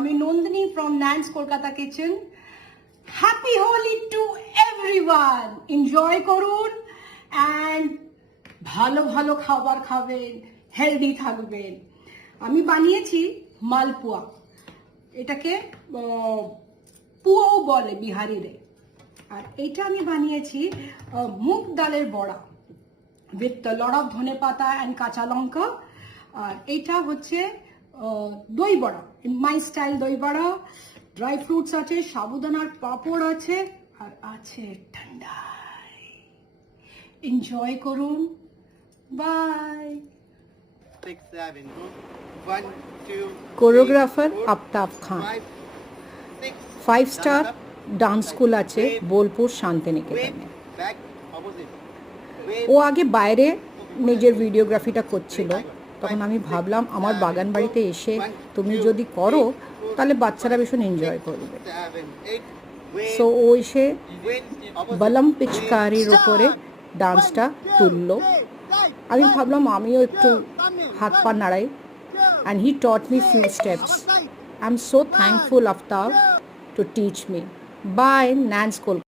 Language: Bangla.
আমি নন্দিনী ফ্রম ন্যান্স Kolkata kitchen. Happy Holi to everyone. Enjoy করুন অ্যান্ড ভালো ভালো খাবার খাবেন, হেলদি থাকবেন। আমি বানিয়েছি মালপোয়া, এটাকে পুয়াও বলে বিহারিরে। আর এইটা আমি বানিয়েছি মুগ ডালের বড়া উইথ লট অফ ধনে পাতা অ্যান্ড কাঁচা লঙ্কা। আর এইটা হচ্ছে দই বড়া, ইন মাই স্টাইল দই বড়া। ড্রাই ফ্রুটস আছে, সাবুদানার পাঁপড় আছে, আর আছে ঠান্ডাই। এনজয় করুন, bye. Choreographer Aftab Khan. 5 star dance school আছে বোলপুর শান্তিনিকেতনে। ও আগে বাইরে নিজের ভিডিওগ্রাফিটা করছিল, তখন আমি ভাবলাম আমার বাগান বাড়িতে এসে তুমি যদি করো তাহলে বাচ্চারা ভীষণ এনজয় করবে। সো ও এসে বলম পিচকারির ওপরে ডান্সটা তুললো। আমি ভাবলাম আমিও একটু হাত পা নাড়াই, and he taught me few steps. I'm so thankful Aftab to teach me. Bye, Nance Kolkata.